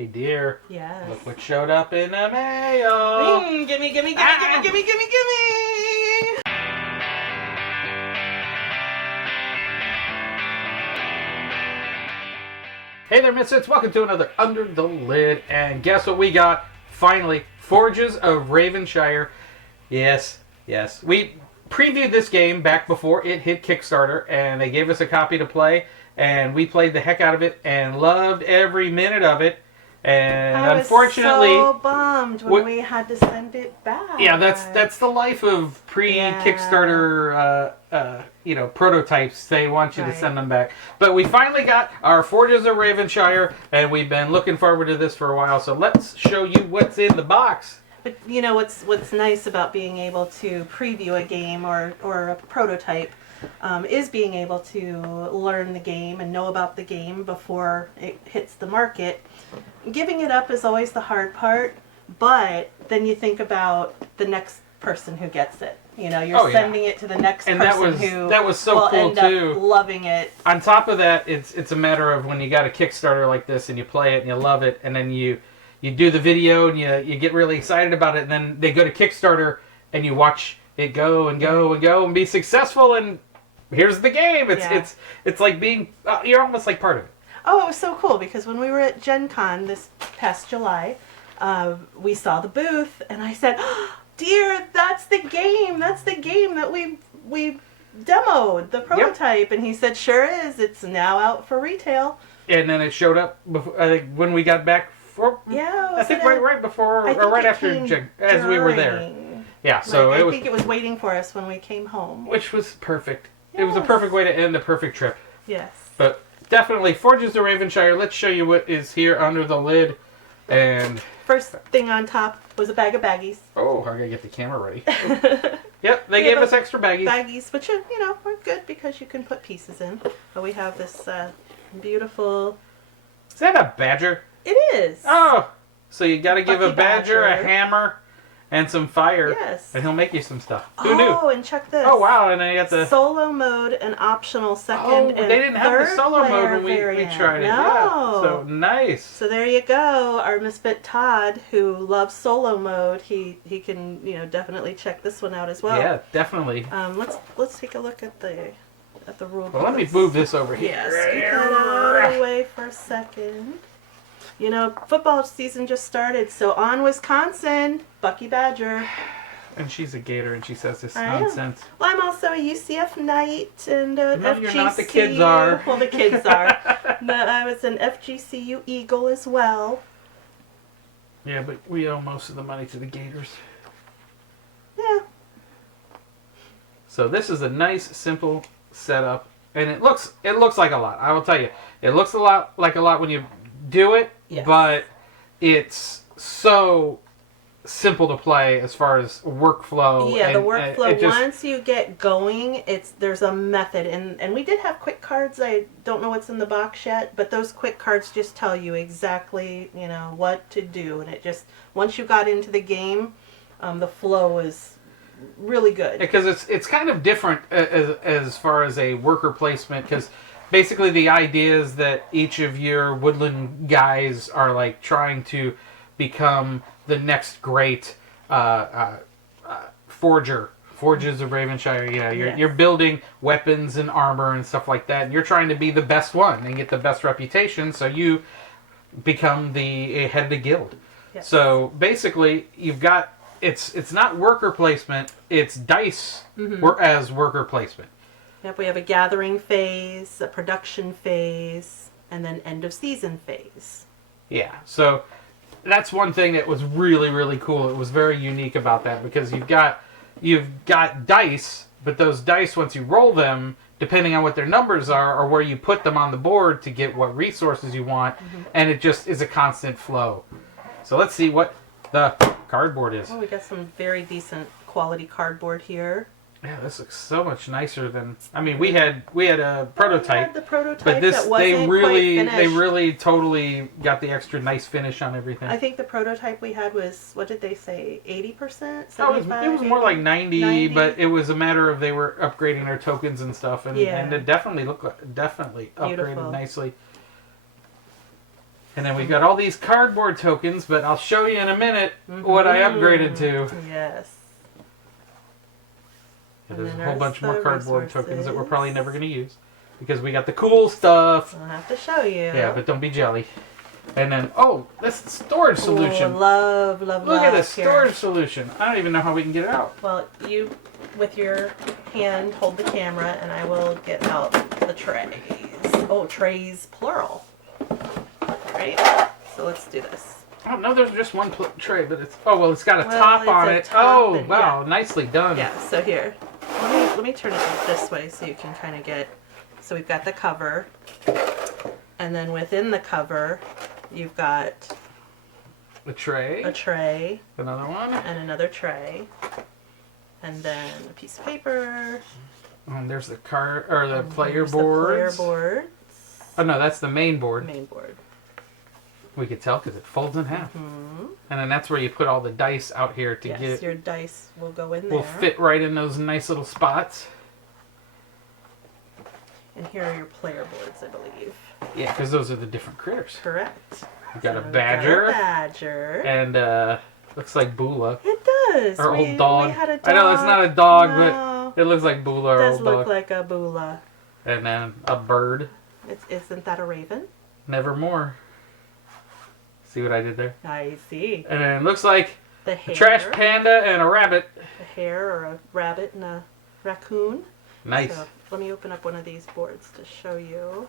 Hey dear. Yes. Look what showed up in the mail. Gimme. Hey there, Misfits. Welcome to another Under the Lid. And guess what we got? Finally, Forges of Ravenshire. Yes. We previewed this game back before it hit Kickstarter, and they gave us a copy to play, and we played the heck out of it and loved every minute of it. And unfortunately, I was so bummed when we had to send it back. Yeah, that's the life of pre-Kickstarter, prototypes. They want you to send them back. But we finally got our Forges of Ravenshire, and we've been looking forward to this for a while. So let's show you what's in the box. But you know what's nice about being able to preview a game or a prototype is being able to learn the game and know about the game before it hits the market. Giving it up is always the hard part, but then you think about the next person who gets it. You know, you're sending it to the next person who that was so will cool end too. up loving it. On top of that, it's a matter of when you got a Kickstarter like this and you play it and you love it, and then you do the video and you get really excited about it, and then they go to Kickstarter and you watch it go and be successful, and here's the game. It's like being you're almost like part of it. Oh, it was so cool because when we were at Gen Con this past July, we saw the booth and I said, oh, dear, that's the game. That's the game that we demoed, the prototype. Yep. And he said, sure is. It's now out for retail. And then it showed up before, I think when we got back. I think right before or right after as we were there. Yeah, so I think it was waiting for us when we came home. Which was perfect. Yes. It was a perfect way to end a perfect trip. Yes. But definitely, Forges of Ravenshire. Let's show you what is here under the lid. And first thing on top was a bag of baggies. Oh, I gotta get the camera ready. Yep, they gave us extra baggies. Baggies, which are good because you can put pieces in. But we have this beautiful. Is that a badger? It is. Oh, so you got to give a badger a hammer and some fire. Yes. And he'll make you some stuff. Who knew? Oh, and check this. Oh, wow. And then you got the solo mode and optional second and they didn't have the solo mode when we tried it. No. Yeah. So nice. So there you go. Our misfit Todd, who loves solo mode, he can definitely check this one out as well. Yeah, definitely. Let's take a look at the rule book. Well, let me move this over here. Yes, get that out of the way for a second. Football season just started, so on Wisconsin, Bucky Badger. And she's a Gator, and she says this nonsense. Well, I'm also a UCF Knight and an FGCU. You're not. The kids are. Well, the kids are. No, I was an FGCU Eagle as well. Yeah, but we owe most of the money to the Gators. Yeah. So this is a nice, simple setup, and it looks like a lot. I will tell you, it looks like a lot when you do it. Yes. But it's so simple to play as far as workflow. Yeah, the workflow. Once you get going, there's a method, and we did have quick cards. I don't know what's in the box yet, but those quick cards just tell you exactly what to do, and it just once you got into the game, the flow is really good. Because it's kind of different as far as a worker placement, because basically the idea is that each of your woodland guys are like trying to become the next great Forges of Ravenshire. You're building weapons and armor and stuff like that, and you're trying to be the best one and get the best reputation, so you become the head of the guild. Yes. So basically you've got it's not worker placement, it's dice as worker placement. Yep, we have a gathering phase, a production phase, and then end of season phase. Yeah, so that's one thing that was really, really cool. It was very unique about that because you've got dice, but those dice, once you roll them, depending on what their numbers are where you put them on the board to get what resources you want, and it just is a constant flow. So let's see what the cardboard is. Oh, we got some very decent quality cardboard here. Yeah, this looks so much nicer than. I mean, we had a prototype. We had the prototype, but this that wasn't they really totally got the extra nice finish on everything. I think the prototype we had was, what did they say, 80%? Oh, it was more like 90, but it was a matter of they were upgrading their tokens and stuff, and it definitely looked like upgraded nicely. And then we've got all these cardboard tokens, but I'll show you in a minute what I upgraded to. Yes. Yeah, there's a whole bunch more cardboard tokens that we're probably never going to use. Because we got the cool stuff. I'll have to show you. Yeah, but don't be jelly. And then, oh, this storage solution. Ooh, love, love, Look love. at this storage solution. I don't even know how we can get it out. Well, you, with your hand, hold the camera, and I will get out the trays. Oh, trays, plural. Right? So let's do this. Oh, no, there's just one tray, but it's... Oh, well, it's got a Well, top it's on a it. top Oh, and- wow, nicely done. Yeah, so here. Let me turn it this way so you can kind of get... So we've got the cover. And then within the cover, you've got A tray. a tray Another one. and another tray. And then a piece of paper. And there's the card, or the player Here's boards. The player board. Oh, no, that's the main board. Main board. We could tell because it folds in half. Hmm. And then that's where you put all the dice out here to Yes, get it. your dice will go in there. Will fit right in those nice little spots. And here are your player boards, I believe. Yeah, because those are the different critters. Correct. We got a So we've badger. Got a badger. And looks like Bula. It does. Our we, old dog. We had a dog. I know it's not a dog, No. but it looks like Bula, It our does old look dog. like a Bula. And then a bird. Isn't that a raven? Nevermore. See what I did there? I see. And then it looks like The a hare. trash panda and a rabbit. A hare or a rabbit and a raccoon. Nice. So let me open up one of these boards to show you.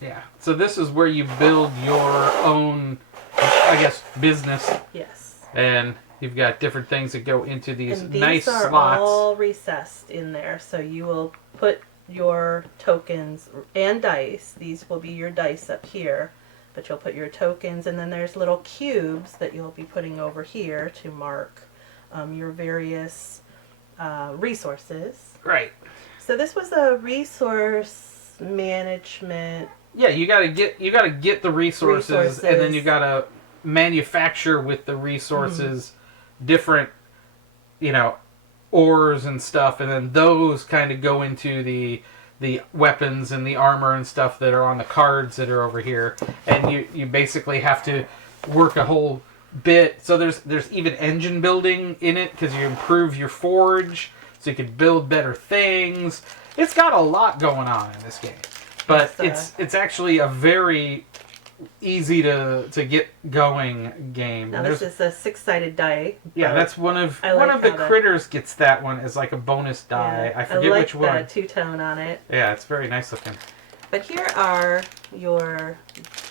Yeah. So this is where you build your own, I guess, business. Yes. And you've got different things that go into these, And these nice are slots. all recessed in there. So you will put your tokens and dice. These will be your dice up here. But you'll put your tokens, and then there's little cubes that you'll be putting over here to mark your various resources. Right. So this was a resource management. Yeah, you gotta get the resources, and then you gotta manufacture with the resources different, ores and stuff, and then those kind of go into the weapons and the armor and stuff that are on the cards that are over here, and you basically have to work a whole bit. So there's even engine building in it because you improve your forge, so you can build better things. It's got a lot going on in this game, but it's actually a very easy to get going game. Now this is a 6-sided die. Yeah, that's one of I like the how critters gets that one as like a bonus die. Yeah, I forget like which one. the two-tone on it. Yeah, it's very nice looking. But here are your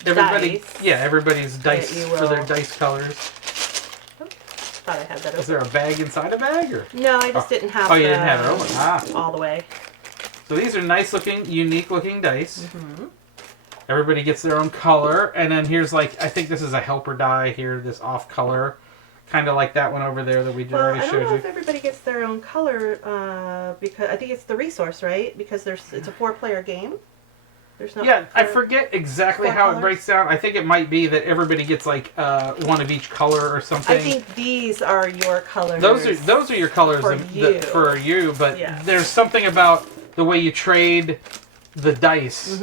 Everybody, dice. yeah, everybody's dice you for their will- dice colors. Thought I had that open. Is there a bag inside a bag, or? No, I just didn't have. Oh, you didn't have it open. Ah. All the way. So these are nice looking, unique looking dice. Mm-hmm. Everybody gets their own color, and then here's I think this is a helper die here, this off color, kind of like that one over there that we Well, already I don't showed know you. if everybody gets their own color because I think it's the resource, right? Because it's a 4-player game. There's no. Yeah, I forget exactly 4 how colors? it breaks down. I think it might be that everybody gets one of each color or something. I think these are your colors. Those are your colors for you. But Yeah. there's something about the way you trade the dice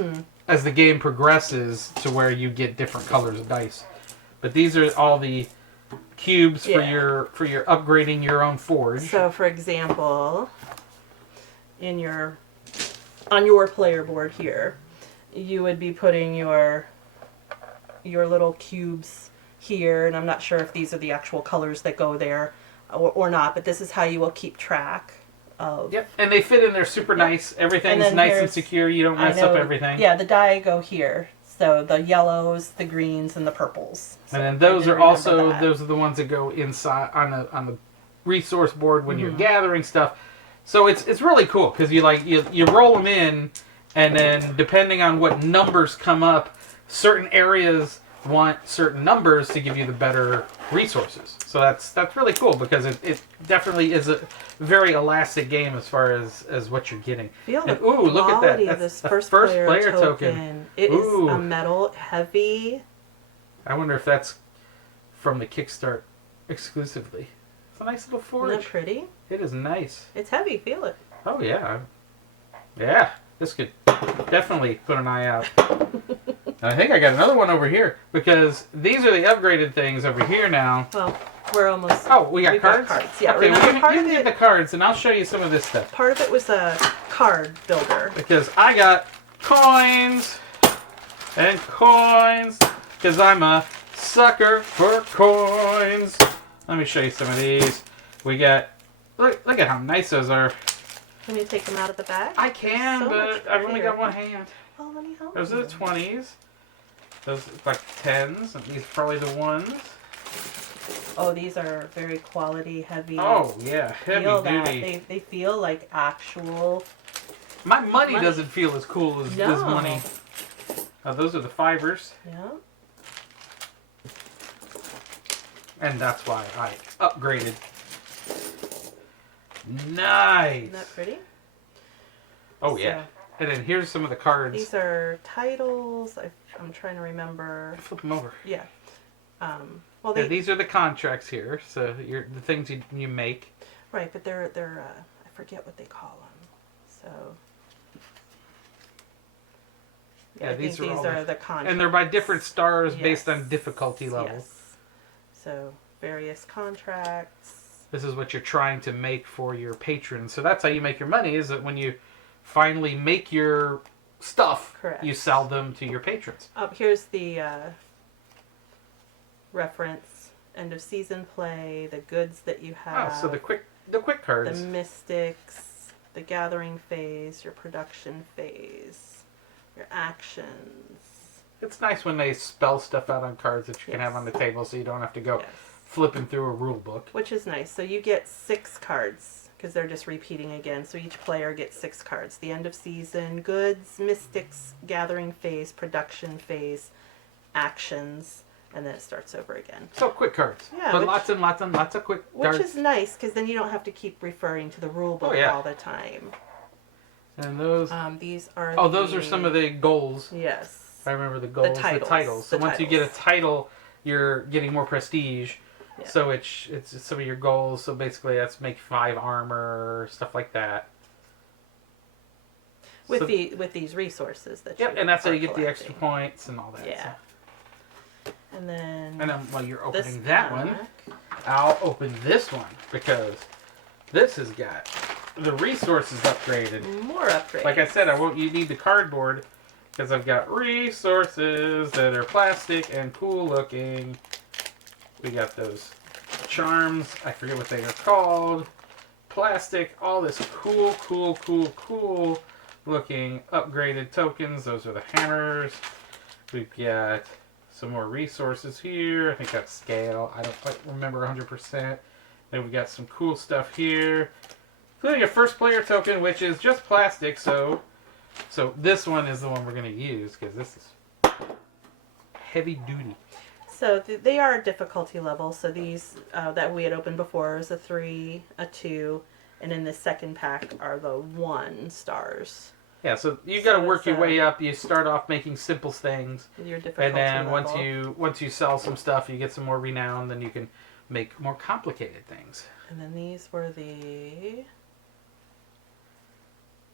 as the game progresses to where you get different colors of dice. But these are all the cubes for your upgrading your own forge. So, for example, on your player board here, you would be putting your little cubes here, and I'm not sure if these are the actual colors that go there or not, but this is how you will keep track of. Yep, and they fit in there super nice. Everything's then nice and here's- secure. You don't mess up everything. Yeah, the die go here. So the yellows, the greens, and the purples. So And then I those did are remember also that. those are the ones that go inside on the resource board when you're gathering stuff. So it's really cool because you roll them in, and then depending on what numbers come up, certain areas want certain numbers to give you the better resources. So that's really cool because it definitely is a very elastic game as far as what you're getting. Feel And, the ooh, look at that. quality of That's this a first player token. token. It is Ooh. a metal heavy. I wonder if that's from the Kickstart exclusively. It's a nice little Isn't that forge. pretty? It is nice. It's heavy. Feel it. Oh yeah. Yeah. This could definitely put an eye out. And I think I got another one over here because these are the upgraded things over here now. Well, we're almost. Oh, we got we've cards? Got cards. Yeah, okay, remember, you can get the cards and I'll show you some of this stuff. Part of it was a card builder. Because I got coins and coins because I'm a sucker for coins. Let me show you some of these. We got, look at how nice those are. Can you take them out of the bag? I can, so but I've only got one hand. Oh, let me help Those are the 20s. Those are like 10s. And these are probably the ones. Oh, these are very quality, heavy. Oh, yeah. Heavy duty. They feel like actual. My money doesn't feel as cool as this No. money. Those are the 5ers. Yeah. And that's why I upgraded. Nice. Isn't that pretty? Oh, yeah. And then here's some of the cards. These are titles. I'm trying to remember. Flip them over. Yeah. Well, these are the contracts here. So the things you make. Right, but they're I forget what they call them. So. Yeah, I think these are the contracts. And they're by different stars based on difficulty level. Yes. So various contracts. This is what you're trying to make for your patrons. So that's how you make your money, is that when you finally make your stuff, correct, you sell them to your patrons. Here's the reference, end of season play, the goods that you have. Oh, so the quick cards. The mystics, the gathering phase, your production phase, your actions. It's nice when they spell stuff out on cards that you can have on the table so you don't have to go flipping through a rule book. Which is nice. So you get 6 cards because they're just repeating again. So each player gets 6 cards. The end of season, goods, mystics, gathering phase, production phase, actions, and then it starts over again. So quick cards. Yeah. But lots and lots and lots of quick cards. Which is nice because then you don't have to keep referring to the rule book all the time. And those... these are those are some of the goals. Yes. I remember the goals. The titles. So once you get a title, you're getting more prestige. Yeah. So it's some of your goals. So basically that's make 5 armor, stuff like that. With these resources that you and that's how you get collecting. the extra points and all that. Yeah. So. And then while you're opening that one, I'll open this one because this has got the resources upgraded. More upgrades. Like I said, you need the cardboard because I've got resources that are plastic and cool looking. We got those charms. I forget what they are called. Plastic. All this cool looking upgraded tokens. Those are the hammers. We've got some more resources here. I think that's scale. I don't quite remember 100%. Then we got some cool stuff here, including a first player token, which is just plastic. So this one is the one we're going to use because this is heavy duty. So they are difficulty level. So these that we had opened before is a 3, a 2, and in the second pack are the 1 stars. Yeah, so you got to work your way up. You start off making simple things, your difficulty and then level. once you sell some stuff, you get some more renown. Then you can make more complicated things. And then these were the.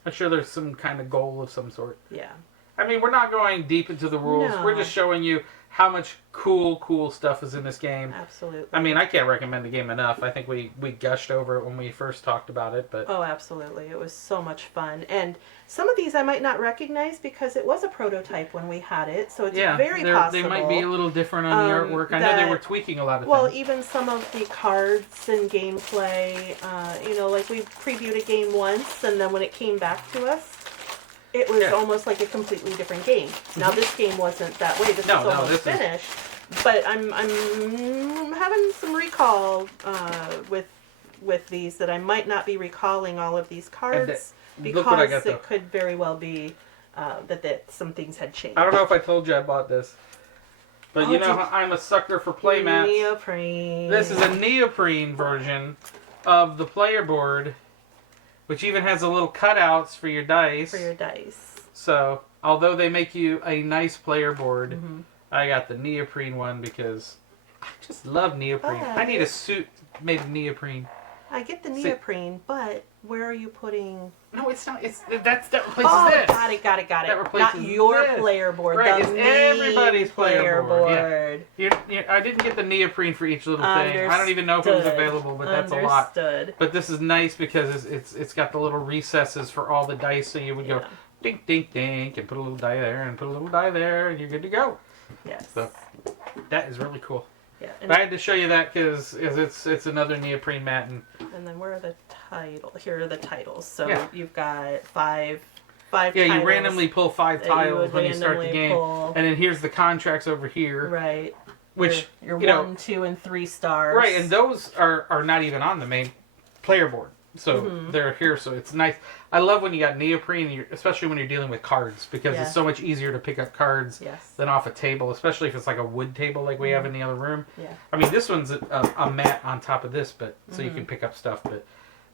I'm sure there's some kind of goal of some sort. Yeah. I mean, we're not going deep into the rules. No. We're just showing you how much cool stuff is in this game. Absolutely. I mean, I can't recommend the game enough. I think we gushed over it when we first talked about it, but oh, absolutely. It was so much fun. And some of these I might not recognize because it was a prototype when we had it, so it's very possible. They might be a little different on the artwork. I know they were tweaking a lot of things. Well, even some of the cards and gameplay, like we previewed a game once, and then when it came back to us, it was almost like a completely different game. Now this game wasn't that way. This was almost finished. But I'm having some recall with these that I might not be recalling all of these cards because it could very well be that some things had changed. I don't know if I told you I bought this, but I'm a sucker for playmats. Neoprene. This is a neoprene version of the player board, which even has a little cutouts for your dice. So, although they make you a nice player board, I got the neoprene one because I just love neoprene. I need a suit made of neoprene. I get the neoprene, but where are you putting? No, it's not. That replaces Oh, this. got it. That replaces Not your this. player board. Right, the it's everybody's player board. board. I didn't get the neoprene for each little thing. I don't even know if it was available, but that's a lot. But this is nice because it's got the little recesses for all the dice, so you would go dink, dink, dink, and put a little die there, and put a little die there, and you're good to go. Yes. So that is really cool. Yeah. But I had to show you that because it's another neoprene mat. And then where are the titles? Here are the titles. So Yeah. you've got five Yeah, titles you randomly pull 5 that you tiles would when you start the randomly game. pull. And then here's the contracts over here. Right. Which, your you know, 1, 2, and 3 stars. right, and those are not even on the main player board. So they're here, so it's nice. I love when you got neoprene, especially when you're dealing with cards, because it's so much easier to pick up cards than off a table, especially if it's like a wood table like we have in the other room. Yeah. I mean, this one's a mat on top of this, but so you can pick up stuff.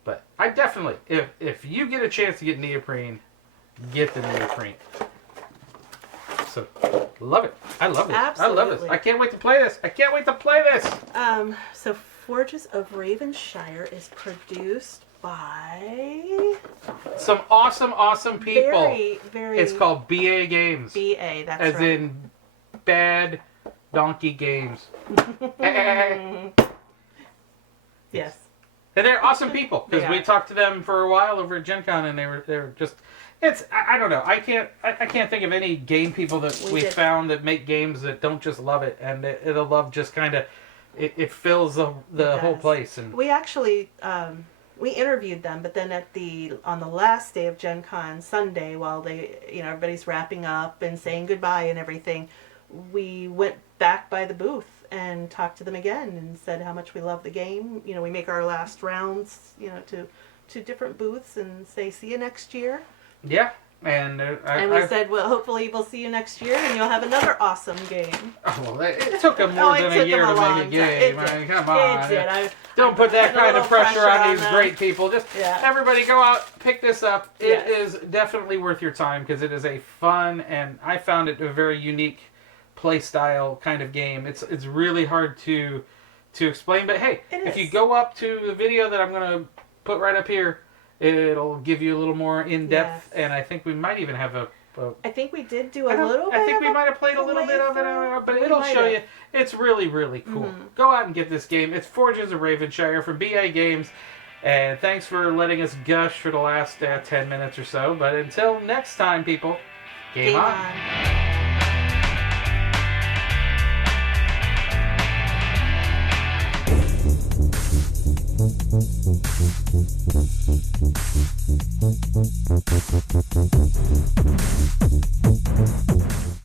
But I definitely, if you get a chance to get neoprene, get the neoprene. So, love it. I love it. Absolutely. I love this. I can't wait to play this. So Forges of Ravenshire is produced by some awesome people. Very. It's called BA Games. BA, that's as right. in Bad Donkey Games. Yes. And they're awesome people because we talked to them for a while over at Gen Con, and they were just. I don't know. I can't think of any game people that we found that make games that don't just love it, and the love just kind of it fills the whole place. And we actually we interviewed them, but then on the last day of Gen Con Sunday, while everybody's wrapping up and saying goodbye and everything, we went back by the booth and talked to them again and said how much we love the game. We make our last rounds, to different booths and say see you next year. Yeah, and we said, well, hopefully we'll see you next year and you'll have another awesome game. Oh, well, it took them more than a year to make a game. I mean, come on. It did. Don't put that kind of pressure on these great people. Just everybody go out, pick this up. It is definitely worth your time because it is a fun, and I found it a very unique play style kind of game. It's really hard to explain, but hey, if you go up to the video that I'm going to put right up here, it'll give you a little more in-depth, and I think we might even have I think we did do a little bit. I think we might have played a little bit of it, but it'll show you. It's really, really cool. Go out and get this game. It's Forges of Ravenshire from BA Games, and thanks for letting us gush for the last 10 minutes or so. But until next time, people, game on.